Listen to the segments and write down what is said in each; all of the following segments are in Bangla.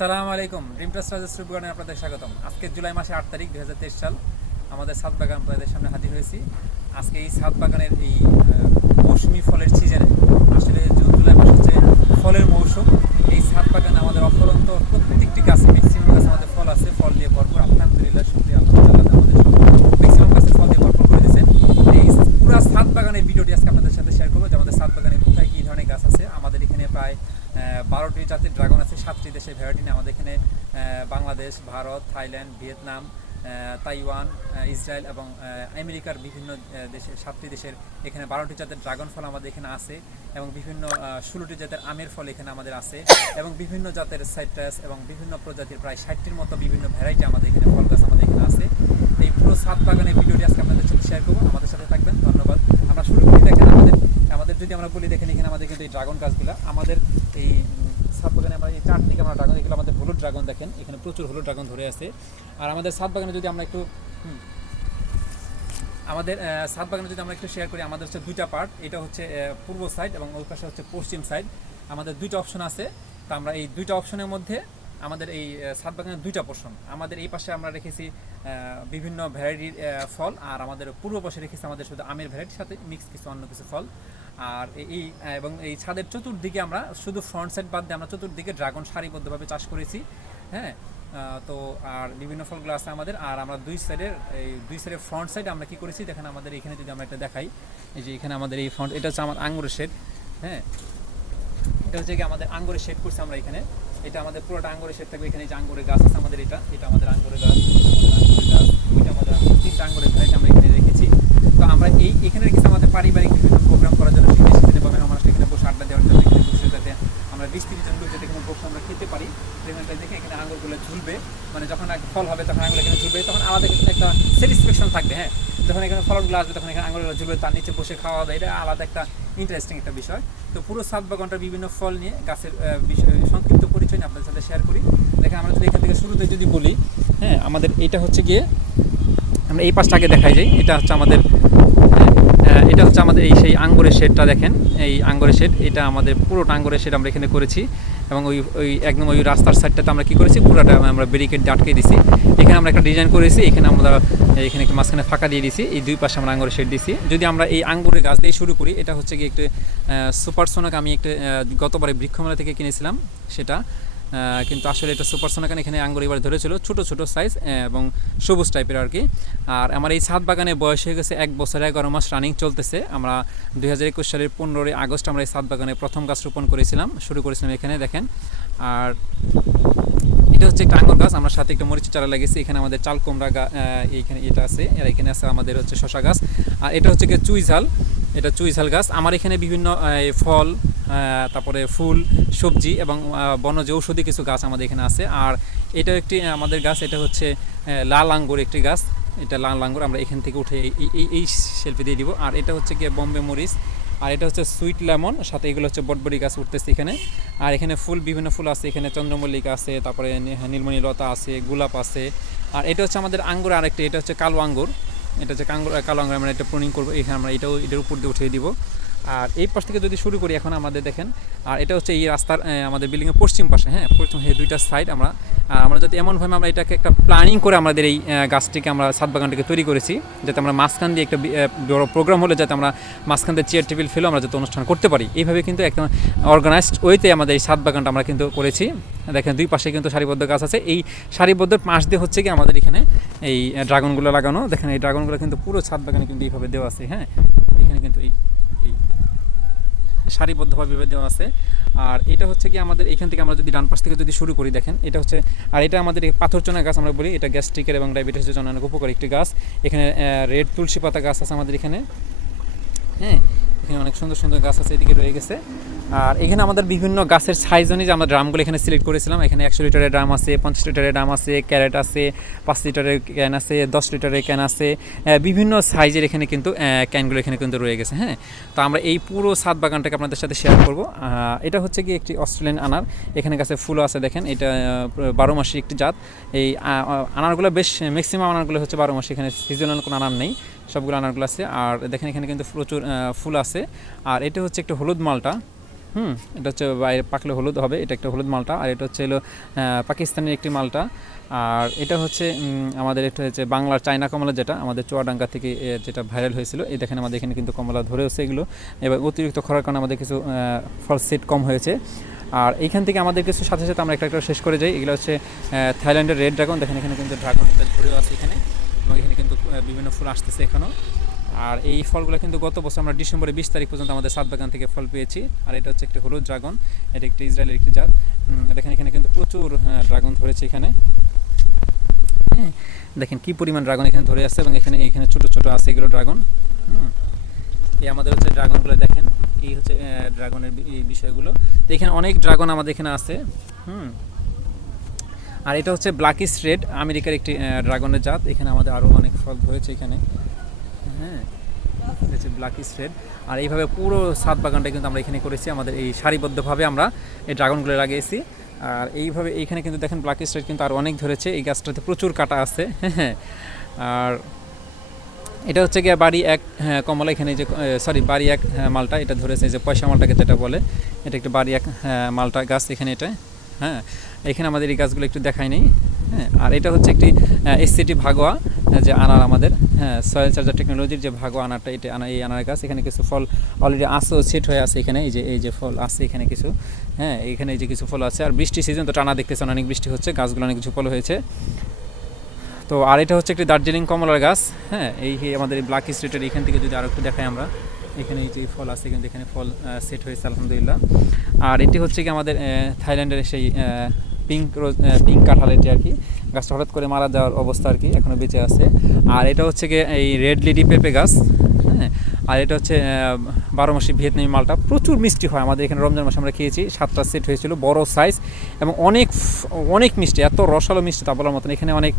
সালাম আলাইকুম। ড্রিম ট্রাস্ট রাজা সুপ আপনাদের স্বাগতম। আজকে জুলাই মাসে আট তারিখ দু হাজার তেইশ সাল আমাদের সাত বাগান আপনাদের সামনে হাজির হয়েছি। আজকে এই সাত বাগানের এই মৌসুমি ফলের সিজনে আসলে জুলাই মাস হচ্ছে ফলের মৌসুম। এই সাত বাগানে আমাদের অফরন্ত প্রত্যেকটি গাছে ম্যাক্সিমাম গাছে আমাদের ফল আছে। ফল দিয়ে ভরপুর। আলহামদুলিল্লাহ, শুক্রিয়া আলহামদুলিল্লাহ আমাদের ম্যাক্সিমাম গাছে ফল দিয়ে ভরপুর করে দিয়েছেন এই পুরো সাত বাগানের ভিডিওটি আজকে আপনাদের সাথে শেয়ার করব যে আমাদের সাত বাগানে কোথায় কী ধরনের গাছ আছে। আমাদের এখানে প্রায় বারোটি জাতির ড্রাগন আছে, সাতটি দেশের ভ্যারাইটি নিয়ে আমাদের এখানে Bangladesh, Bharat, Thailand, Vietnam Taiwan Israel এবং আমেরিকার বিভিন্ন দেশের, সাতটি দেশের এখানে বারোটি জাতের ড্রাগন ফল আমাদের এখানে আছে এবং বিভিন্ন ষোলোটি জাতের আমের ফল এখানে আমাদের আছে এবং বিভিন্ন জাতের সাইট্রাস এবং বিভিন্ন প্রজাতির প্রায় ষাটটির মতো বিভিন্ন ভ্যারাইটি আমাদের এখানে ফল গাছ আমাদের এখানে আছে। এই পুরো সাত বাগানের ভিডিওটি আজকে আপনাদের সাথে শেয়ার করব। আমাদের সাথে থাকবেন। ধন্যবাদ। আমরা শুরু করি, দেখেন। আমাদের যদি আমরা বলি, দেখেন এখানে আমাদের কিন্তু এই ড্রাগন গাছগুলো, আমাদের এই সাত বাগানে আমরা এই চারদিকে আমরা ড্রাগন এগুলো আমাদের হলুদ ড্রাগন দেখেন, এখানে প্রচুর হলুদ ড্রাগন ধরে আছে। আর আমাদের সাত বাগানে যদি আমরা একটু আমাদের সাত বাগানে যদি আমরা একটু শেয়ার করি, আমাদের হচ্ছে দুইটা পার্ট এটা হচ্ছে পূর্ব সাইড এবং ওই পাশে হচ্ছে পশ্চিম সাইড আমাদের দুইটা অপশন আছে, তো আমরা এই দুইটা অপশনের মধ্যে আমাদের এই সাত বাগানের দুইটা পোর্শন আমাদের এই পাশে আমরা রেখেছি বিভিন্ন ভ্যারাইটির ফল, আর আমাদের পূর্ব পাশে রেখেছি আমাদের শুধু আমের ভ্যারাইটির সাথে মিক্স কিছু অন্য কিছু ফল। আর এই- এবং এই ছাদের চতুর্দিকে আমরা শুধু ফ্রন্ট সাইড বাদ দিয়ে আমরা চতুর্দিকে ড্রাগন সারিবদ্ধভাবে চাষ করেছি হ্যাঁ? তো আর বিভিন্ন ফলগুলো আছে আমাদের, আর আমরা দুই সাইডের এই দুই সাইডের ফ্রন্ট সাইড আমরা কি করেছি? দেখেন আমাদের এখানে যদি আমরা একটা দেখাই, এই যে এখানে আমাদের এই ফ্রন্ট এটা হচ্ছে আমার আঙ্গুরের শেড হ্যাঁ? এটা হচ্ছে কি আমাদের আঙ্গুরের শেড করছি আমরা এখানে। এটা আমাদের পুরোটা আঙ্গুরের শেড থাকবে এখানে যে আঙ্গুরের গাছ আছে আমাদের এটা এটা আমাদের আঙ্গুরের গাছ আমাদের আঙ্গুরের গাছ ওইটা আমাদের তিনটা আঙ্গুরের ভ্যারাইটি আমরা এখানে তো আমরা এই, এখানে রেখেছি আমাদের পারিবারিক বিভিন্ন প্রোগ্রাম করার জন্য বিদেশ বা মেহমান আসলে এখানে বসে আড্ডা দেওয়ার জন্য এখানে বসে যাতে আমরা বিশ তিরিশ জন লোক যাতে এখানে বসে আমরা খেতে পারি। সেখানটা দেখে এখানে আঙ্গুরগুলো ঝুলবে। মানে যখন ফল হবে তখন আঙ্গুর এখানে ঝুলবে। তখন আলাদা একটা স্যাটিসফ্যাকশন থাকবে হ্যাঁ? যখন এখানে ফলগুলো আসবে তখন এখানে আঙ্গুরগুলো ঝুলবে, তার নিচে বসে খাওয়া দাওয়া এটা আলাদা একটা ইন্টারেস্টিং একটা বিষয়। তো পুরো সাত বাগানটার বিভিন্ন ফল নিয়ে গাছের বিষয় সংক্ষিপ্ত পরিচয় আপনাদের সাথে শেয়ার করি। দেখেন আমরা যদি এখান থেকে শুরুতে যদি বলি হ্যাঁ আমাদের এটা হচ্ছে গিয়ে আমরা এই পাশটা আগে দেখাই যাই। এটা হচ্ছে আমাদের এটা হচ্ছে আমাদের এই সেই আঙ্গুরের শেডটা দেখেন। এই আঙ্গুরের শেড, এটা আমাদের পুরোটা আঙ্গুরের শেড আমরা এখানে করেছি। এবং ওই ওই একদম ওই রাস্তার সাইডটাতে আমরা কি করেছি, পুরোটা আমরা ব্যারিকেড দিয়ে আটকে দিছি। এখানে আমরা একটা ডিজাইন করেছি, এখানে আমরা, এখানে একটু মাঝখানে ফাঁকা দিয়ে দিছি, এই দুই পাশে আমরা আঙ্গুরের শেড দিছি। যদি আমরা এই আঙ্গুরের গাছ দিয়ে শুরু করি, এটা হচ্ছে কি একটু সুপারসোনাক আমি একটু গতবারে বৃক্ষমেলা থেকে কিনেছিলাম সেটা। কিন্তু আসলে এটা সুপার সোনাকান এখানে আঙ্গুর এবার ধরেছিল ছোট ছোট সাইজ এবং সবুজ টাইপের আর কি। আর আমার এই ছাদ বাগানে বয়স হয়ে গেছে এক বছর, এগারো মাস রানিং চলতেছে। আমরা দুই হাজার একুশ সালের পনেরোই আগস্ট আমরা এই ছাদ বাগানে প্রথম গাছ রোপণ করেছিলাম, শুরু করেছিলাম এখানে, দেখেন। আর এটা হচ্ছে একটা আঙ্গুর গাছ, আমরা সাথে একটা মরিচের চারা লাগিয়েছি, এখানে আমাদের চাল কুমড়া এইখানে এটা আছে আর এখানে আছে আমাদের হচ্ছে শশা গাছ। আর এটা হচ্ছে চুই ঝাল, এটা চুই ঝাল গাছ। আমার এখানে বিভিন্ন ফল তারপরে ফুল, সবজি এবং বনজ ঔষধি কিছু গাছ আমাদের এখানে আছে। আর এটা একটি আমাদের গাছ, এটা হচ্ছে লাল আঙ্গুর একটি গাছ। এটা লাল আঙ্গুর আমরা এখান থেকে উঠে এই- এই- এই দিয়ে দিব। আর এটা হচ্ছে গিয়ে বম্বে মরিচ। আর এটা হচ্ছে সুইট লেমন সাথে এগুলো হচ্ছে বটবরি গাছ উঠতেছে এখানে। আর এখানে ফুল, বিভিন্ন ফুল আছে, এখানে চন্দ্রমল্লিকা আছে, তারপরে নীলমণিলতা নীলমণি লতা আছে, গোলাপ আছে। আর এটা হচ্ছে আমাদের আঙ্গুর আরেকটা, এটা হচ্ছে কালো আঙ্গুর। এটা হচ্ছে কাঙ্গুর কালো আঙ্গুর, আমরা এটা প্রুনিং করব, এখানে আমরা এটাও, এটার উপর দিয়ে উঠিয়ে দিব। আর এই পাশ থেকে যদি শুরু করি এখন আমাদের দেখেন, আর এটা হচ্ছে এই রাস্তার আমাদের বিল্ডিংয়ের পশ্চিম পাশে হ্যাঁ পশ্চিম এই দুইটা সাইড আমরা আমরা যদি এমনভাবে আমরা এটাকে একটা প্ল্যানিং করে আমাদের এই গাছটিকে আমরা সাত বাগানটিকে তৈরি করেছি, যাতে আমরা মাঝখান দিয়ে একটা বড় প্রোগ্রাম হলে যাতে আমরা মাঝখান দিয়ে চেয়ার টেবিল ফেলে আমরা যাতে অনুষ্ঠান করতে পারি। এইভাবে কিন্তু একদম অর্গানাইজড ওয়েতে আমাদের এই সাত বাগানটা আমরা কিন্তু করেছি। দেখেন দুই পাশে কিন্তু সারিবদ্ধ গাছ আছে। এই সারিবদ্ধ পাশ দিয়ে হচ্ছে কি আমাদের এখানে এই ড্রাগনগুলো লাগানো। দেখেন এই ড্রাগনগুলো কিন্তু পুরো ছাদ বাগানে কিন্তু এইভাবে দেওয়া আছে হ্যাঁ। এখানে কিন্তু এই সারিবদ্ধভাবে দেওয়া আছে। আর এটা হচ্ছে কি আমাদের এখান থেকে আমরা যদি ডান পাশ থেকে যদি শুরু করি, দেখেন, এটা হচ্ছে, আর এটা আমাদের পাথরচনা গাছ আমরা বলি, এটা গ্যাস্ট্রিকের এবং ডায়াবেটিসের জন্য অনেক উপকারী একটি গাছ। এখানে রেড তুলসী পাতা গাছ আছে আমাদের এখানে। হ্যাঁ এখানে অনেক সুন্দর সুন্দর গাছ আছে এদিকে রয়ে গেছে। আর এখানে আমাদের বিভিন্ন গাছের সাইজ অনুযায়ী আমরা ড্রামগুলো এখানে সিলেক্ট করেছিলাম। এখানে একশো লিটারের ড্রাম আছে, পঞ্চাশ লিটারের ড্রাম আছে, ক্যারেট আছে, পাঁচ লিটারের ক্যান আছে, দশ লিটারের ক্যান আছে বিভিন্ন সাইজের এখানে কিন্তু ক্যানগুলো এখানে কিন্তু রয়ে গেছে হ্যাঁ? তো আমরা এই পুরো সাত বাগানটাকে আপনাদের সাথে শেয়ার করব। এটা হচ্ছে কি একটি অস্ট্রেলিয়ান আনার। এখানে গাছে ফুলও আছে, দেখেন। এটা বারো মাসি একটি জাত। এই আনারগুলো বেশ ম্যাক্সিমাম আনারগুলো হচ্ছে বারো মাসি। এখানে সিজনাল কোনো আনার নেই। সবগুলো আনারগুলো আছে। আর দেখেন এখানে কিন্তু প্রচুর ফুল আছে। আর এটা হচ্ছে একটা হলুদ মালটা। হুম, এটা হচ্ছে বাইরে পাকলে হলুদ হবে, এটা একটা হলুদ মালটা। আর এটা হচ্ছে হলো পাকিস্তানের একটি মালটা। আর এটা হচ্ছে আমাদের এটা হচ্ছে বাংলার চায়না কমলা যেটা, আমাদের চুয়াডাঙ্গা থেকে যেটা ভাইরাল হয়েছিল। এই দেখেন আমাদের এখানে কিন্তু কমলা ধরেওছে এগুলো। এবার অতিরিক্ত খরার কারণে আমাদের কিছু ফল সেট কম হয়েছে। আর এইখান থেকে আমাদের কিছু সাথে সাথে আমরা একটা একটা শেষ করে যাই। এগুলো হচ্ছে থাইল্যান্ডের রেড ড্রাগন। দেখেন এখানে কিন্তু ড্রাগন ধরেও আছে এখানে। এবং এখানে বিভিন্ন ফুল আসতেছে এখনও আর এই ফলগুলো কিন্তু গত বছর আমরা ডিসেম্বরের বিশ তারিখ পর্যন্ত আমাদের সাত বাগান থেকে ফল পেয়েছি। আর এটা হচ্ছে একটি হলুদ ড্রাগন এটা একটি ইসরায়েলের একটি জাত। দেখেন এখানে কিন্তু প্রচুর ড্রাগন ধরেছে এখানে। হ্যাঁ, দেখেন কি পরিমাণ ড্রাগন এখানে ধরে আছে এবং এখানে এখানে ছোট ছোট আছে এগুলো ড্রাগন। হুম এই আমাদের হচ্ছে ড্রাগনগুলো দেখেন এই হচ্ছে ড্রাগনের বিষয়গুলো। তো এখানে অনেক ড্রাগন আমাদের এখানে আছে। হুম আর এটা হচ্ছে ব্ল্যাকিস রেড আমেরিকার একটি ড্রাগনের জাত। এখানে আমাদের আরও অনেক ফল ধরেছে এখানে। হ্যাঁ হচ্ছে ব্ল্যাকিস রেড আর এইভাবে পুরো সাত বাগানটা কিন্তু আমরা এখানে করেছি। আমাদের এই সারিবদ্ধভাবে আমরা এই ড্রাগনগুলো লাগিয়েছি। আর এইভাবে এইখানে কিন্তু দেখেন ব্ল্যাকিস রেড কিন্তু আর অনেক ধরেছে। এই গাছটাতে প্রচুর কাটা আছে। হ্যাঁ আর এটা হচ্ছে গিয়ে বাড়ি এক হ্যাঁ, কমলা এখানে যে সরি বাড়ি এক হ্যাঁ, মালটা এটা ধরেছে যে পয়সা মালটাকে যেটা বলে। এটা একটু বাড়ি এক হ্যাঁ, মালটা গাছ এখানে এটা। হ্যাঁ এখানে আমাদের এই গাছগুলো একটু দেখাই নেই হ্যাঁ আর এটা হচ্ছে একটি এসসিটি ভাগোয়া যে আনার আমাদের হ্যাঁ সয়েল চার্জার টেকনোলজির যে ভাগোয়া আনারটা, এটা আনা, এই আনার গাছ, এখানে কিছু ফল অলরেডি আসো সেট হয়ে আছে এখানে, এই যে এই যে ফল আছে এখানে কিছু হ্যাঁ এখানে এই যে কিছু ফল আছে, আর বৃষ্টি সিজন তো টানা দেখতেছেন, অনেক বৃষ্টি হচ্ছে, গাছগুলো অনেক ফল হয়েছে। তো, আর এটা হচ্ছে একটি দার্জিলিং কমলার গাছ হ্যাঁ এই আমাদের ব্ল্যাক স্ট্রিটের এখান থেকে যদি আরও একটু দেখাই আমরা। এখানে এই যে ফল আছে কিন্তু এখানে ফল সেট হয়েছে, আলহামদুলিল্লাহ। আর এটি হচ্ছে কি আমাদের থাইল্যান্ডের সেই পিঙ্ক রোজ পিঙ্ক কাঁঠাল এটি আর কি। গাছটা হঠাৎ করে মারা যাওয়ার অবস্থা আর কি এখনও বেঁচে আছে। আর এটা হচ্ছে গিয়ে এই রেড লিডি পেঁপে গাছ হ্যাঁ? আর এটা হচ্ছে বারো মাসি ভিয়েতনামি মালটা। প্রচুর মিষ্টি হয় আমাদের এখানে, রমজান মাসে আমরা খেয়েছি। সাতটা সেট হয়েছিল, বড় সাইজ এবং অনেক অনেক মিষ্টি, এত রসালো মিষ্টি তা বলার মতন এখানে অনেক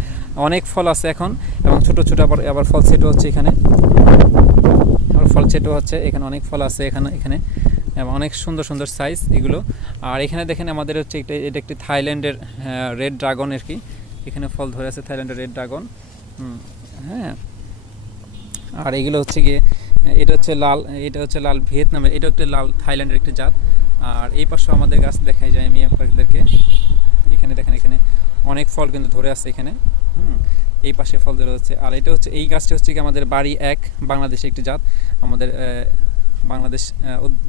অনেক ফল আছে এখন এবং ছোটো ছোটো আবার আবার ফল সেটও হচ্ছে এখানে। ফল সেটও হচ্ছে, এখানে অনেক ফল আছে এখানে এখানে অনেক সুন্দর সুন্দর সাইজ এগুলো। আর এখানে দেখেন আমাদের হচ্ছে এটা এটা একটি থাইল্যান্ডের রেড ড্রাগন আর কি। এখানে ফল ধরে আছে থাইল্যান্ডের রেড ড্রাগন হ্যাঁ। আর এগুলো হচ্ছে গিয়ে, এটা হচ্ছে লাল, এটা হচ্ছে লাল ভিয়েতনামের এটা একটা লাল থাইল্যান্ডের একটি জাত। আর এই পাশে আমাদের গাছ দেখাই যায় আমি আপনাদেরকে। এখানে দেখেন, এখানে অনেক ফল কিন্তু ধরে আছে এখানে। হুম এই পাশে ফল ধরে হচ্ছে আর এটা হচ্ছে, এই গাছটি হচ্ছে কি আমাদের বাড়ি এক, বাংলাদেশে একটি জাত। আমাদের বাংলাদেশ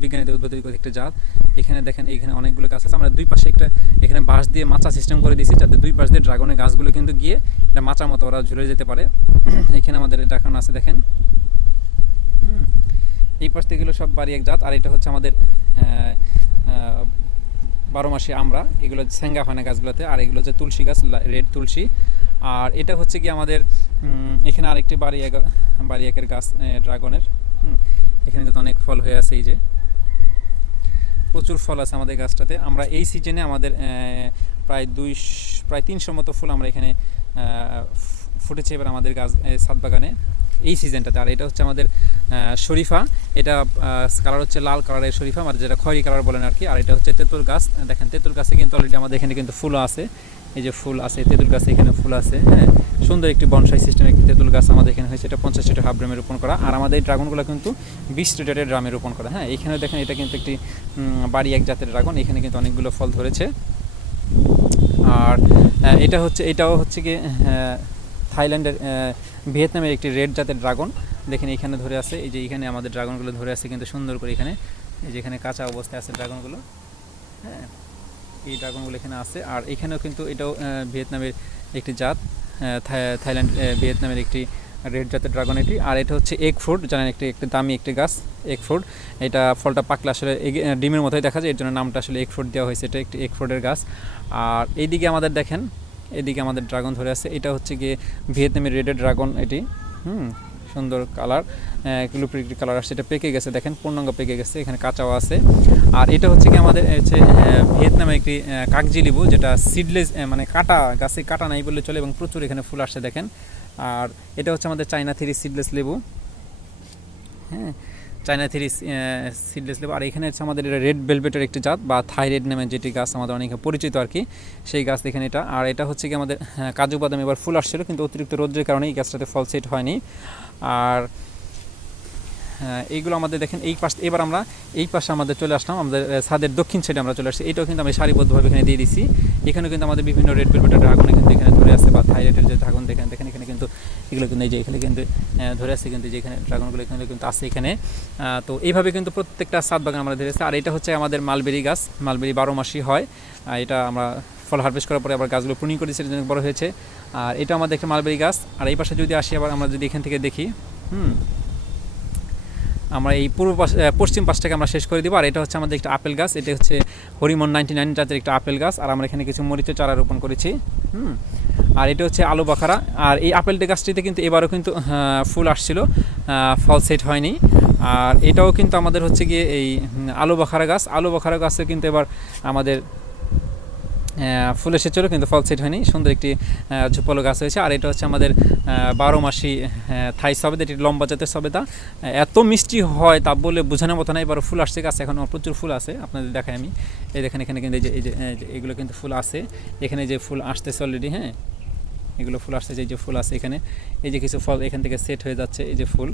বিজ্ঞানীদের উদ্ভাবিত একটি জাত। এখানে দেখেন এখানে অনেকগুলো গাছ আছে। আমরা দুই পাশে একটা, এখানে বাঁশ দিয়ে মাচা সিস্টেম করে দিয়েছি, যাতে দুই পাশ দিয়ে ড্রাগনের গাছগুলো কিন্তু গিয়ে এটা মাচার মতো ওরা ঝুলে যেতে পারে। এখানে আমাদের ড্রাগন আছে, দেখেন। এই পাশ থেকে সব বাড়ি এক জাত। আর এটা হচ্ছে আমাদের বারো মাসে আমরা। এগুলো স্যাঙ্গা হয় না গাছগুলোতে। আর এগুলো হচ্ছে তুলসী গাছ রেড তুলসী। আর এটা হচ্ছে কি আমাদের এখানে আরেকটি বাড়ি বাড়ি একের গাছ ড্রাগনের। এখানে কিন্তু অনেক ফল হয়ে আছে এই যে। প্রচুর ফল আছে আমাদের গাছটাতে। আমরা এই সিজনে আমাদের প্রায় দুই প্রায় তিনশো মতো ফুল আমরা এখানে ফুটেছে এবার আমাদের গাছ সাত বাগানে। এই সিজনটাতে আর এটা হচ্ছে আমাদের শরীফা। এটা কালার হচ্ছে লাল কালারের শরীফা মানে যেটা খয়রি কালার বলেন আর কি আর এটা হচ্ছে তেঁতুল গাছ। দেখেন, তেঁতুল গাছে কিন্তু অলরেডি আমাদের এখানে কিন্তু ফুলও আছে। এই যে ফুল আছে, তেঁতুল গাছে এখানে ফুল আছে হ্যাঁ? সুন্দর একটি বনসাই সিস্টেম একটি তেঁতুল গাছ আমাদের এখানে হয়েছে। এটা পঞ্চাশ লিটার হাফ ড্রামে রোপণ করা। আর আমাদের এই ড্রাগনগুলো কিন্তু বিশ লিটারের ড্রামে রোপণ করা হ্যাঁ? এখানে দেখেন, এটা কিন্তু একটি বাড়ি এক জাতের ড্রাগন এখানে কিন্তু অনেকগুলো ফল ধরেছে। আর এটা হচ্ছে, এটাও হচ্ছে কি থাইল্যান্ডের ভিয়েতনামের একটি রেড জাতের ড্রাগন। দেখেন এখানে ধরে আছে, এই যে এখানে আমাদের ড্রাগনগুলো ধরে আছে কিন্তু সুন্দর করে এখানে, এই যে এখানে কাঁচা অবস্থায় আছে ড্রাগনগুলো। হ্যাঁ এই ড্রাগনগুলো এখানে আছে। আর এখানেও কিন্তু এটাও ভিয়েতনামের একটি জাত থাই- থাইল্যান্ড ভিয়েতনামের একটি রেড জাতের ড্রাগন এটি। আর এটা হচ্ছে এগ ফ্রুট, জানেন একটি একটি দামি একটি গাছ, এগ ফ্রুট। এটা ফলটা পাকলে আসলে ডিমের মতোই দেখা যায়, এর জন্য নামটা আসলে এগ ফ্রুট দেওয়া হয়েছে, এটা একটি এগ ফ্রুটের গাছ। আর এইদিকে আমাদের দেখেন এদিকে আমাদের ড্রাগন ধরে আছে। এটা হচ্ছে গিয়ে ভিয়েতনামের রেডের ড্রাগন এটি। হুম, সুন্দর কালার। কিলোপ্রিটি কালার আসছে। এটা পেকে গেছে। দেখেন, পূর্ণাঙ্গ পেকে গেছে। এখানে কাঁচাও আছে। আর এটা হচ্ছে কি আমাদের হচ্ছে ভিয়েতনামে একটি কাগজি লেবু, যেটা সিডলেস মানে কাটা, গাছে কাটা নাই বললে চলে এবং প্রচুর এখানে ফুল আসছে, দেখেন। আর এটা হচ্ছে আমাদের চাইনা থ্রি সিডলেস লেবু। হ্যাঁ চাইনা থ্রি সিডলেস লেবু আর এখানে হচ্ছে আমাদের এটা রেড ভেলভেটের একটি জাত বা থাইরেড নামে যেটি গাছ আমাদের অনেকে পরিচিত আর কি সেই গাছ দেখেন এটা। আর এটা হচ্ছে কি আমাদের হ্যাঁ, কাজু বাদাম এবার ফুল আসছিল কিন্তু অতিরিক্ত রোদ্রের কারণে এই গাছটাতে ফল সেট হয়নি। আর হ্যাঁ, এইগুলো আমাদের দেখেন এই পাশ এবার আমরা এই পাশে আমাদের চলে আসলাম আমাদের ছাদের দক্ষিণ সাইডে আমরা চলে আসছি। এটাও কিন্তু আমি সারিবদ্ধভাবে এখানে দিয়ে দিছি। এখানে কিন্তু আমাদের বিভিন্ন রেড ভেলভেটের ড্রাগন কিন্তু এখানে ধরে আছে বা থাইরেটের যে ড্রাগন দেখেন দেখেন এখানে কিন্তু এগুলো কিন্তু এই যে এখানে কিন্তু ধরে আছে কিন্তু যেখানে ড্রাগনগুলো এখানে কিন্তু আছে এখানে। তো এইভাবে কিন্তু প্রত্যেকটা সাত বাগান আমরা ধরেছি। আর এটা হচ্ছে আমাদের মালবেরি গাছ, মালবেরি বারো মাসই হয়। এটা আমরা ফল হারভেস্ট করার পরে আবার গাছগুলো প্রুনিং করেছি সেটা জন্য বড় হয়েছে। আর এটা আমাদের একটা মালবেরি গাছ। আর এই পাশে যদি আসি আবার আমরা যদি এখান থেকে দেখি, হুম, আমরা এই পূর্ব পাশ পশ্চিম পাশটাকে আমরা শেষ করে দিব। আর এটা হচ্ছে আমাদের একটা আপেল গাছ। এটা হচ্ছে হরিমন নাইনটি নাইন জাতের একটা আপেল গাছ। আর আমরা এখানে কিছু মরিচের চারা রোপণ করেছি। হুম আর এটা হচ্ছে আলু বাখারা। আর এই আপেল গাছটিতে কিন্তু এবারও কিন্তু ফুল আসছিল ফল সেট হয়নি। আর এটাও কিন্তু আমাদের হচ্ছে গিয়ে এই আলু বাখারা গাছ। আলু বাখারা গাছে কিন্তু এবার আমাদের ফুল এসেছিল, কিন্তু ফল সেট হয়নি। সুন্দর একটি ঝোপালো গাছ হয়েছে। আর এটা হচ্ছে আমাদের বারো মাসি থাই সবেদা, এটি লম্বা জাতের সবেদা। এত মিষ্টি হয় তা বলে বোঝানোর মতো না এবার ফুল আসছে গাছ। এখন প্রচুর ফুল আছে, আপনাদের দেখাই আমি। এই দেখেন এখানে কিন্তু এই যে এই যে এগুলো কিন্তু ফুল আছে। এখানে যে ফুল আসতেছে অলরেডি হ্যাঁ? এগুলো ফুল আসছে, যে ফুল আছে এখানে। এই যে কিছু ফল এখান থেকে সেট হয়ে যাচ্ছে এই যে ফুল।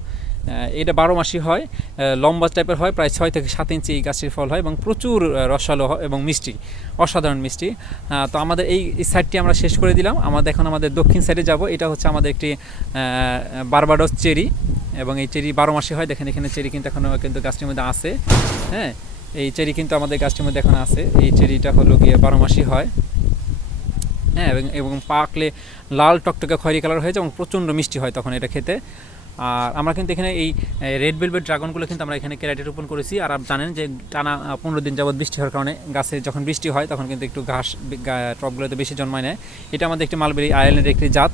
এটা বারো মাসি হয় লম্বা টাইপের হয়, প্রায় ছয় থেকে সাত ইঞ্চি এই গাছের ফল হয় এবং প্রচুর রসালো এবং মিষ্টি, অসাধারণ মিষ্টি। তো আমাদের এই সাইডটি আমরা শেষ করে দিলাম। আমাদের এখন আমাদের দক্ষিণ সাইডে যাব। এটা হচ্ছে আমাদের একটি বারবাডস চেরি এবং এই চেরি বারো মাসে হয়। দেখেন এখানে চেরি কিন্তু এখনও কিন্তু গাছটির মধ্যে আছে। হ্যাঁ এই চেরি কিন্তু আমাদের গাছটির মধ্যে এখন আছে। এই চেরিটা হলো গিয়ে বারো মাসি হয়। হ্যাঁ এবং এবং পাকলে লাল টকটকে খয়েরি কালার হয়ে যায় এবং প্রচণ্ড মিষ্টি হয় তখন এটা খেতে। আর আমরা কিন্তু এখানে এই রেড ভেলভেট ড্রাগনগুলো কিন্তু আমরা এখানে ক্যারেটে রোপণ করেছি। আর আপনি জানেন যে টানা পনেরো দিন যাবত বৃষ্টি হওয়ার কারণে গাছে যখন বৃষ্টি হয় তখন কিন্তু একটু ঘাস টবগুলোতে বেশি জন্মায় নেয় এটা আমাদের একটি মালবেরি আয়ারল্যান্ডের একটি জাত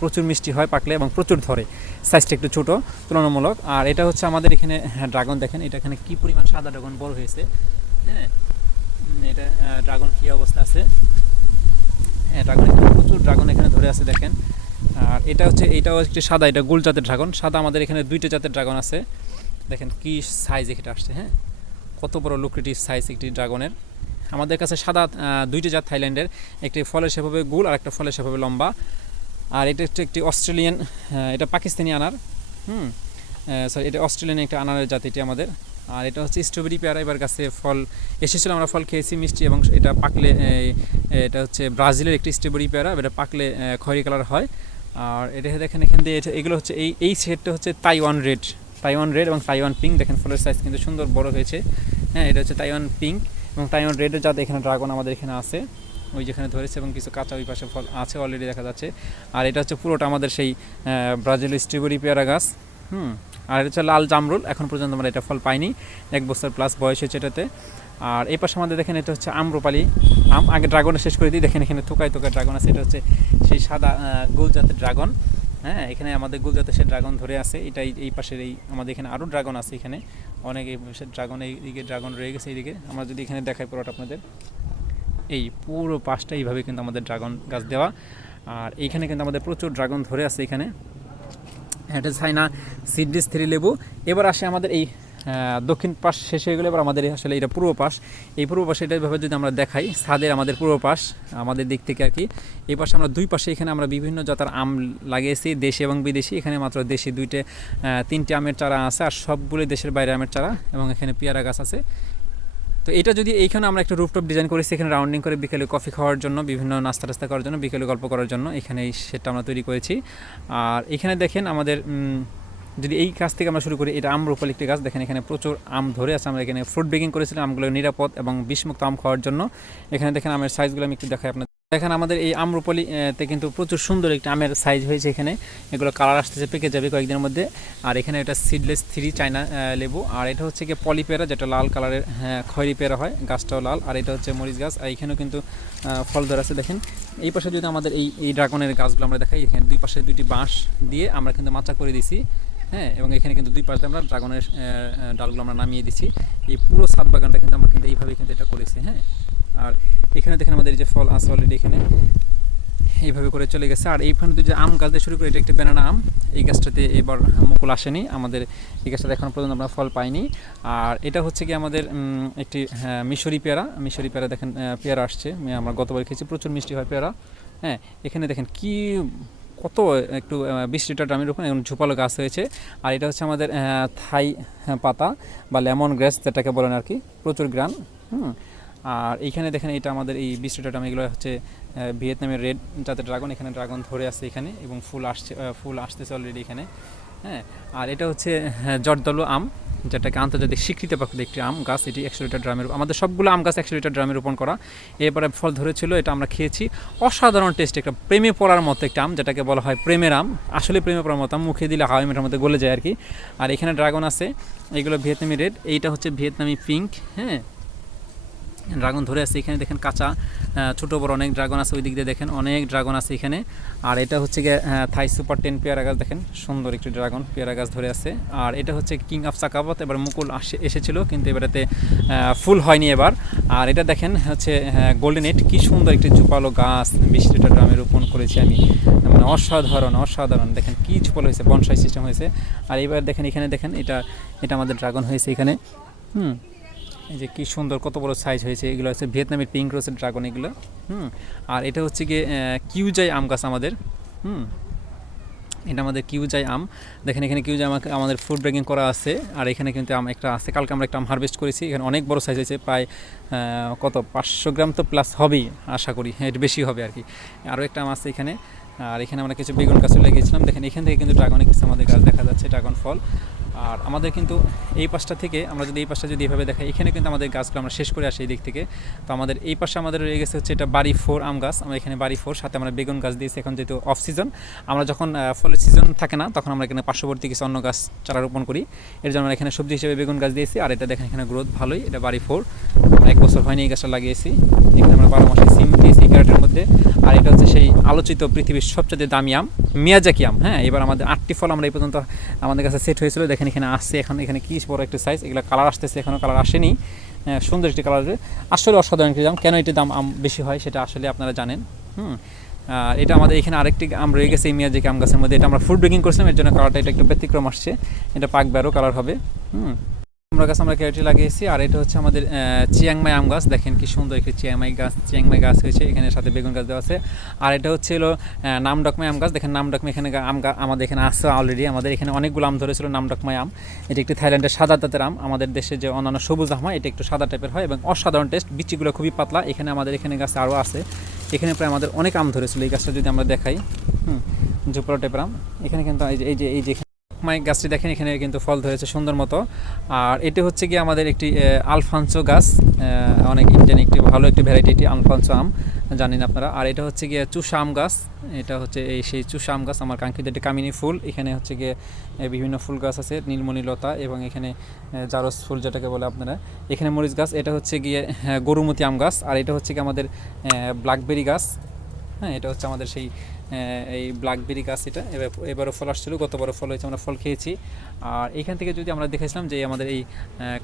প্রচুর মিষ্টি হয় পাকলে এবং প্রচুর ধরে। সাইজটা একটু ছোটো, তুলনামূলক। আর এটা হচ্ছে আমাদের এখানে ড্রাগন দেখেন। এটা এখানে কী পরিমাণ সাদা ড্রাগন বড় হয়েছে। হ্যাঁ এটা ড্রাগন কী অবস্থা আছে? হ্যাঁ ড্রাগন এখানে প্রচুর ড্রাগন এখানে ধরে আছে দেখেন। আর এটা হচ্ছে, এটাও একটি সাদা, এটা গোল জাতের ড্রাগন সাদা আমাদের এখানে দুইটা জাতের ড্রাগন আছে। দেখেন কি সাইজ এটা আসছে হ্যাঁ? কত বড় লুক্রেটিভ সাইজ একটি ড্রাগনের আমাদের কাছে সাদা দুইটি জাত থাইল্যান্ডের। একটি ফলের হবে গোল আর একটা ফলের হবে লম্বা। আর এটা হচ্ছে একটি অস্ট্রেলিয়ান এটা পাকিস্তানি আনার। হুম সরি এটা অস্ট্রেলিয়ান একটা আনারের জাত এটি আমাদের। আর এটা হচ্ছে স্ট্রবেরি পেয়ারা, এবার গাছে ফল এসেছিল, আমরা ফল খেয়েছি, মিষ্টি, এবং এটা পাকলে এটা হচ্ছে ব্রাজিলের একটি স্ট্রবেরি পেয়ারা, এটা পাকলে খয়েরি কালার হয়। আর এটা দেখেন এখান দিয়ে এগুলো হচ্ছে, এই এই সেটটা হচ্ছে তাইওয়ান রেড তাইওয়ান রেড এবং তাইওয়ান পিঙ্ক দেখেন ফলের সাইজ কিন্তু সুন্দর, বড় হয়েছে। হ্যাঁ এটা হচ্ছে তাইওয়ান পিঙ্ক এবং তাইওয়ান রেডের যাতে এখানে ড্রাগন আমাদের এখানে আছে। ওই যেখানে ধরেছে এবং কিছু কাঁচা ওই পাশে ফল আছে অলরেডি দেখা যাচ্ছে। আর এটা হচ্ছে পুরোটা আমাদের সেই ব্রাজিল স্ট্রবেরি পেয়ারা গাছ। হুম। আর এটা হচ্ছে লাল জামরুল, এখন পর্যন্ত আমরা এটা ফল পাইনি। এক বছর প্লাস বয়স হয়েছে এটাতে। আর এই পাশে আমাদের দেখেন এটা হচ্ছে আমরুপালি আম। আগে ড্রাগনে শেষ করে দিই, দেখেন এখানে থোকায় থোকায় ড্রাগন আছে। এটা হচ্ছে সেই সাদা গোল জাতের ড্রাগন হ্যাঁ এখানে আমাদের গোল জাতের সে ড্রাগন ধরে আছে। এটাই এই পাশের এই, আমাদের এখানে আরও ড্রাগন আছে এখানে। অনেক এই ড্রাগন এইদিকে ড্রাগন রয়ে গেছে এইদিকে। আমরা যদি এখানে দেখাই পুরোটা আপনাদের। এই পুরো পাশটা এইভাবে কিন্তু আমাদের ড্রাগন গাছ দেওয়া। আর এইখানে কিন্তু আমাদের প্রচুর ড্রাগন ধরে আছে এখানে। এটা চাইনা সিডলিস থ্রি লেবু। এবার আসে আমাদের এই দক্ষিণ পাশ শেষ হয়ে গেলে এবার আমাদের আসলে এটা পূর্ব পাশ। এই পূর্ব পাশে এটাভাবে যদি আমরা দেখাই, ছাদের আমাদের পূর্ব পাশ, আমাদের দিক থেকে আর কি। এই পাশে আমরা দুই পাশে এখানে আমরা বিভিন্ন জাতের আম লাগিয়েছি, দেশি এবং বিদেশি। এখানে মাত্র দেশি দুইটে তিনটে আমের চারা আছে আর সবগুলো দেশের বাইরে আমের চারা এবং এখানে পেয়ারা গাছ আছে। তো এটা যদি এইখানে আমরা একটা রুফটপ ডিজাইন করেছি সেখানে রাউন্ডিং করে বিকেলে কফি খাওয়ার জন্য, বিভিন্ন নাস্তা টাস্তা করার জন্য, বিকেলে গল্প করার জন্য এখানে এই সেটটা আমরা তৈরি করেছি। আর এখানে দেখেন আমাদের যদি এই কাজ থেকে আমরা শুরু করি, এটা আম রোপাল একটি গাছ দেখেন এখানে প্রচুর আম ধরে আছে। আমরা এখানে ফ্রুট বেকিং করেছিলাম আমগুলো নিরাপদ এবং বিষমুক্ত আম খাওয়ার জন্য। এখানে দেখেন আমের সাইজগুলো আমি একটু দেখাই আপনাদের দেখেন আমাদের এই আমরুপালি আহ, তে কিন্তু প্রচুর সুন্দর একটি আমের সাইজ হয়েছে এখানে। এগুলো কালার আসতেছে পেকে যাবে কয়েকদিনের মধ্যে। আর এখানে এটা সিডলেস থ্রি চায়না লেবু। আর এটা হচ্ছে গিয়ে পলি পেয়ারা যেটা লাল কালারের হ্যাঁ, খয়েরি পেয়ারা হয় গাছটাও লাল। আর এটা হচ্ছে মরিচ গাছ। আর এখানেও কিন্তু ফল ধরে আছে দেখেন। এই পাশে যদি আমাদের এই এই ড্রাগনের গাছগুলো আমরা দেখাই এখানে দুই পাশে দুইটি বাঁশ দিয়ে আমরা কিন্তু মাচা করে দিছি হ্যাঁ এবং এখানে কিন্তু দুই পাশে আমরা ড্রাগনের ডালগুলো আমরা নামিয়ে দিছি। এই পুরো সাত বাগানটা কিন্তু আমরা কিন্তু এইভাবে কিন্তু এটা করেছি হ্যাঁ। আর এখানে দেখেন আমাদের যে ফল আছে অলরেডি এখানে। এইভাবে করে চলে গেছে। আর এইখানে যে আম গাছ দিয়ে শুরু করে এটা একটি বেনানা আম। এই গাছটাতে এবার মুকুল আসেনি। আমাদের এই গাছটাতে এখন পর্যন্ত আমরা ফল পাইনি। আর এটা হচ্ছে কি আমাদের একটি হ্যাঁ, মিশরি পেয়ারা। মিশরি পেয়ারা দেখেন পেয়ারা আসছে। আমরা গতবার খেয়েছি প্রচুর মিষ্টি হয় পেয়ারা। হ্যাঁ এখানে দেখেন কি কত একটু বিশ লিটার ড্রামের উপর এখন ঝোপালো গাছ হয়েছে। আর এটা হচ্ছে আমাদের থাই হ্যাঁ, পাতা বা লেমন গ্রাস যেটাকে বলেন আর কি প্রচুর গ্রান হুম আর এইখানে দেখেন এটা আমাদের এই ড্রাম এগুলো হচ্ছে ভিয়েতনামের রেড যাতে ড্রাগন। এখানে ড্রাগন ধরে আছে এখানে এবং ফুল আসছে ফুল আসতেছে অলরেডি এখানে হ্যাঁ। আর এটা হচ্ছে হ্যাঁ, জর্দালু আম যেটাকে আন্তর্জাতিক স্বীকৃতিপ্রাপ্ত একটি আম গাছ। এটি একশো লিটার ড্রামের আমাদের সবগুলো আম গাছ একশো লিটার ড্রামে রোপণ করা। এরপরে ফল ধরেছিল এটা আমরা খেয়েছি। অসাধারণ টেস্ট একটা প্রেমে পড়ার মতো একটা আম যেটাকে বলা হয় প্রেমের আম। আসলে প্রেমে পড়ার মতো আম মুখে দিলে হাওয়াই মেটার মধ্যে গলে যায় আর কি। আর এখানে ড্রাগন আছে এইগুলো ভিয়েতনামি রেড এইটা হচ্ছে ভিয়েতনামি পিঙ্ক হ্যাঁ। ড্রাগন ধরে আছে এখানে, দেখেন কাঁচা ছোটো বড় অনেক ড্রাগন আছে ওই দিক দিয়ে দেখেন, অনেক ড্রাগন আছে এখানে। আর এটা হচ্ছে গিয়ে থাই সুপার টেন পেয়ারা গাছ, দেখেন, সুন্দর একটি ড্রাগন পেয়ারা গাছ ধরে আছে। আর এটা হচ্ছে কিং অফ চাকাবত, এবার মুকুল আসে, এসেছিল, কিন্তু এবারেতে ফুল হয়নি এবার। আর এটা দেখেন, হচ্ছে গোল্ডেন এইট কি সুন্দর একটি ঝুপালো গাছ বিশ লিটার রোপণ করেছি আমি। মানে অসাধারণ অসাধারণ, দেখেন কি ঝুপালো হয়েছে বনসাই সিস্টেম হয়েছে। আর এবার দেখেন, এখানে দেখেন, এটা এটা আমাদের ড্রাগন হয়েছে এখানে। হুম। এই যে কি সুন্দর কত বড় সাইজ হয়েছে, এগুলো হচ্ছে ভিয়েতনামের পিঙ্ক রোসের ড্রাগন এগুলো, হুম? আর এটা হচ্ছে গিয়ে কিউজাই আম গাছ আমাদের, হুম? এটা আমাদের কিউজাই আম। দেখেন এখানে কিউজাই আমাকে, আমাদের ফুড ব্রেকিং করা আছে, আর এখানে কিন্তু আম একটা আছে। কালকে আমরা একটা আম হারভেস্ট করেছি, এখানে অনেক বড় সাইজ হয়েছে, প্রায় কত, পাঁচশো গ্রাম তো প্লাস হবেই, আশা করি। হ্যাঁ বেশি হবে আর কি আরও একটা আম আছে এখানে, আর এখানে আমরা কিছু বেগুন গাছও লাগিয়েছিলাম। দেখেন এখান থেকে কিন্তু ড্রাগনের কিছু আমাদের গাছ দেখা যাচ্ছে ড্রাগন ফল। আর আমাদের কিন্তু এই পাশটা থেকে আমরা যদি এই পাশটা যদি এভাবে দেখাই, এখানে কিন্তু আমাদের গাছগুলো আমরা শেষ করে আসি এই দিক থেকে। তো আমাদের এই পাশে আমাদের রয়ে গেছে হচ্ছে এটা বাড়ি ফোর আম গাছ। আমরা এখানে বাড়ি ফোর, সাথে আমরা বেগুন গাছ দিয়েছি এখন যেহেতু অফ সিজন আমরা যখন ফলের সিজন থাকে না, তখন আমরা এখানে পার্শ্ববর্তী কিছু অন্য গাছ চারা রোপণ করি। এর জন্য আমরা এখানে সবজি হিসেবে বেগুন গাছ দিয়েছি। আর এটা দেখেন এখানে গ্রোথ ভালোই, এটা বাড়ি ফোর আমরা এক বছর হয়নি এই গাছটা লাগিয়েছি। এখানে আমরা বারো মাসে সিম দিয়েছি ক্যারেটের মধ্যে। আর এটা হচ্ছে সেই আলোচিত পৃথিবীর সবচেয়ে দামি আম মিয়াজাকি আম হ্যাঁ? এবার আমাদের আটটি ফল আমরা এই পর্যন্ত আমাদের কাছে সেট হয়েছিল। দেখেন এখানে আসছে এখন এখানে কি বড় একটা সাইজ এগুলো কালার আসতেছে এখনও কালার আসেনি। আহ, সুন্দর একটি কালার আসলে অসাধারণ একটি দাম কেন এটি দাম আম বেশি হয় সেটা আসলে আপনারা জানেন। হুম? আর এটা আমাদের এখানে আরেকটি আম রয়ে গেছে এই মিয়াজাকি আম গাছের মধ্যে। এটা আমরা ফুড ব্রেকিং করেছিলাম এর জন্য কালারটা এটা একটু ব্যতিক্রম আসছে। এটা পাক ব্যারো কালার হবে। হুম? আমরা গাছ আমরা ক্যারেটে লাগিয়েছি, আর এটা হচ্ছে আমাদের চিয়াংমাই আম গাছ। দেখেন কি সুন্দর একটি চিয়াংমাই গাছ চিয়াংমাই গাছ হয়েছে, এখানে সাথে বেগুন গাছ দেওয়া আছে। আর এটা হচ্ছে হলো নামডকমাই আম গাছ। দেখেন নামডকমাই এখানে আম আমাদের এখানে আছে অলরেডি আমাদের এখানে অনেকগুলো আম ধরেছিল নামডকমাই আম। এটি একটি থাইল্যান্ডের সাদা জাতের আম। আমাদের দেশে যে অন্যান্য সবুজ আম হয়, এটা একটু সাদা টাইপের হয় এবং অসাধারণ টেস্ট বিচিগুলো খুবই পাতলা। এখানে আমাদের এখানে গাছ আরও আছে। এখানে প্রায় আমাদের অনেক আম ধরেছিল, এই গাছটা যদি আমরা দেখাই। হুম ঝুপড়া টাইপের আম। এখানে কিন্তু এই যে এই যে এই যে মাই গাছটি দেখেন এখানে কিন্তু ফল ধরেছে সুন্দর মতো। আর এটি হচ্ছে কি আমাদের একটি আলফানসো গাছ অনেক ইন্ডিয়ান একটি ভালো একটি ভ্যারাইটি এটি আলফানসো আম জানেন আপনারা। আর এটা হচ্ছে গিয়ে চুষা আম গাছ এটা হচ্ছে এই সেই চুষা আম গাছ আমার কাঙ্ক্ষিত একটি কামিনী ফুল। এখানে হচ্ছে গিয়ে বিভিন্ন ফুল গাছ আছে নীলমণি লতা এবং এখানে জারস ফুল যেটাকে বলে আপনারা। এখানে মরিচ গাছ এটা হচ্ছে গিয়ে হ্যাঁ, গরুমতি আম গাছ। আর এটা হচ্ছে গিয়ে আমাদের ব্ল্যাকবেরি গাছ। হ্যাঁ এটা হচ্ছে আমাদের সেই এই ব্ল্যাকবেরি গাছ এটা। এবার, এবারও ফল আসছিল, গতবারও ফল হয়েছে, আমরা ফল খেয়েছি। আর এখান থেকে যদি আমরা দেখেছিলাম যে আমাদের এই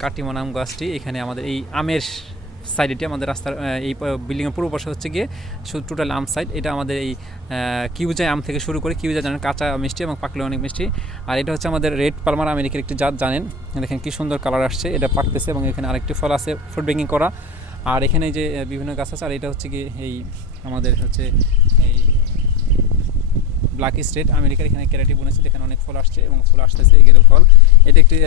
কাটিমন আম গাছটি, এখানে আমাদের এই আমের সাইডেটি আমাদের রাস্তার এই বিল্ডিংয়ের পূর্ব পাশে হচ্ছে গিয়ে টোটাল আম সাইড এটা আমাদের এই কিউজাই আম থেকে শুরু করে কিউজা জানেন, কাঁচা মিষ্টি এবং পাকলে অনেক মিষ্টি। আর এটা হচ্ছে আমাদের রেড পালমার আমেরিকার একটি জাত, জানেন? দেখেন কি সুন্দর কালার আসছে, এটা পাকতেছে এবং এখানে আরেকটি ফল আছে ফুড বেকিং করা। আর এখানে যে বিভিন্ন গাছ আছে, আর এটা হচ্ছে কি এই আমাদের হচ্ছে এই ব্ল্যাক স্টেট আমেরিকার এখানে ক্যারাটি বনেছে এখানে অনেক ফল আসছে এবং ফুল আসতেছে, এগেরও ফল। এটা একটি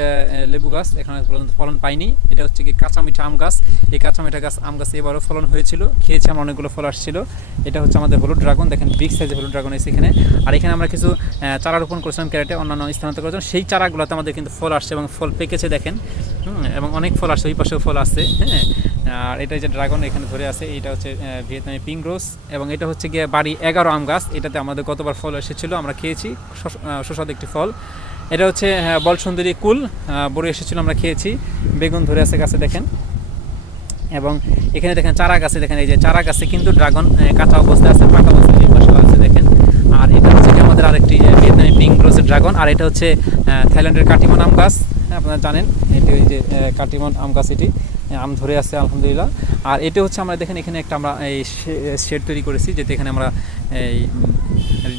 লেবু গাছ, এখানে পর্যন্ত ফলন পাইনি। এটা হচ্ছে কি কাঁচামিঠা আম গাছ। এই কাঁচা মিঠা গাছ, আম গাছে এবারও ফলন হয়েছিল। খেয়েছি আমরা অনেকগুলো ফল আসছিল। এটা হচ্ছে আমাদের হলুদ ড্রাগন, দেখেন বিগ সাইজের হলুদ ড্রাগন এসে এখানে। আর এখানে আমরা কিছু চারা রোপণ করেছিলাম ক্যারেটে, অন্যান্য স্থানান্তর করেছিলাম সেই চারাগুলোতে আমাদের কিন্তু ফল আসছে এবং ফল পেকেছে, দেখেন। এবং অনেক ফল আসছে, ওই পাশেও ফল আসছে হ্যাঁ। আর এটা যে ড্রাগন এখানে ধরে আছে, এটা হচ্ছে ভিয়েতনামি পিং রোজ এবং এটা হচ্ছে গিয়ে বাড়ি এগারো আম গাছ। এটাতে আমাদের গতবার ফল এসেছিল, আমরা খেয়েছি। সুস- সুস্বাদু একটি ফল। এটা হচ্ছে হ্যাঁ, বল সুন্দরী কুল বড় এসেছিল আমরা খেয়েছি। বেগুন ধরে আছে গাছে দেখেন। এবং এখানে দেখেন চারা গাছে দেখেন এই যে চারা গাছে কিন্তু ড্রাগন কাঁচা অবস্থায় আছে পাকা অবস্থায় এই আছে দেখেন। আর এটা হচ্ছে আমাদের আরেকটি ভিয়েতনামি পিং রোজের ড্রাগন। আর এটা হচ্ছে থাইল্যান্ডের কাটিমন আম গাছ। হ্যাঁ, আপনারা জানেন এটি ওই যে কাটিমন আম গাছ এটি। আম ধরে আছে আলহামদুলিল্লাহ। আর এটা হচ্ছে আমরা দেখেন এখানে একটা আমরা এই শেড তৈরি করেছি যেতে এখানে আমরা এই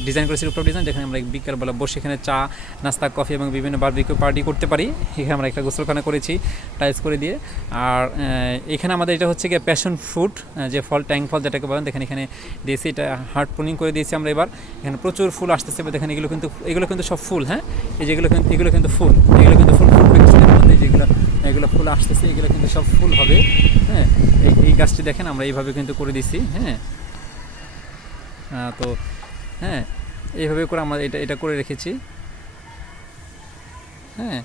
ডিজাইন করেছি রুপটপ ডিজাইন যেখানে আমরা বিকালবেলা বসে এখানে চা, নাস্তা কফি এবং বিভিন্ন বারবিকিউ পার্টি করতে পারি। এখানে আমরা একটা গোসলখানা করেছি টাইলস করে দিয়ে। আর এখানে আমাদের এটা হচ্ছে গিয়ে প্যাশন ফ্রুট যে ফল, ট্যাং ফল যেটাকে বলেন, দেখেন এখানে দিয়েছি, এটা হার্ট পুনিং করে দিয়েছি আমরা এবার। এখানে প্রচুর ফুল আসতেছে দেখেন এগুলো কিন্তু এগুলো কিন্তু সব ফুল হ্যাঁ? এই যেগুলো কিন্তু, এগুলো কিন্তু ফুল, এগুলো কিন্তু ফুল যেগুলো এগুলো ফুল আসতেছে, এগুলো কিন্তু সব ফুল হবে হ্যাঁ? এই গাছটি দেখেন, আমরা এইভাবে কিন্তু করে দিছি হ্যাঁ? তো হ্যাঁ এইভাবে করে আমরা এটা এটা করে রেখেছি। হ্যাঁ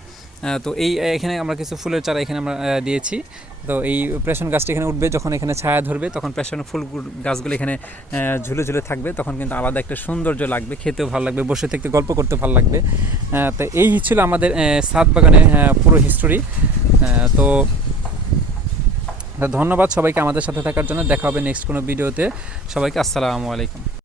তো এই, এখানে আমরা কিছু ফুলের চারা এখানে আমরা দিয়েছি। তো এই প্রেশন গাছটি এখানে উঠবে, যখন এখানে ছায়া ধরবে, তখন প্রেশন ফুল গাছগুলো এখানে ঝুলে ঝুলে থাকবে। তখন কিন্তু আলাদা একটা সৌন্দর্য লাগবে, খেতেও ভালো লাগবে, বসে থাকতে গল্প করতে ভালো লাগবে। তো এই ছিল আমাদের সাত বাগানের পুরো হিস্টোরি তো ধন্যবাদ সবাইকে আমাদের সাথে থাকার জন্য। দেখা হবে নেক্সট কোনো ভিডিওতে। সবাইকে আসসালামু আলাইকুম।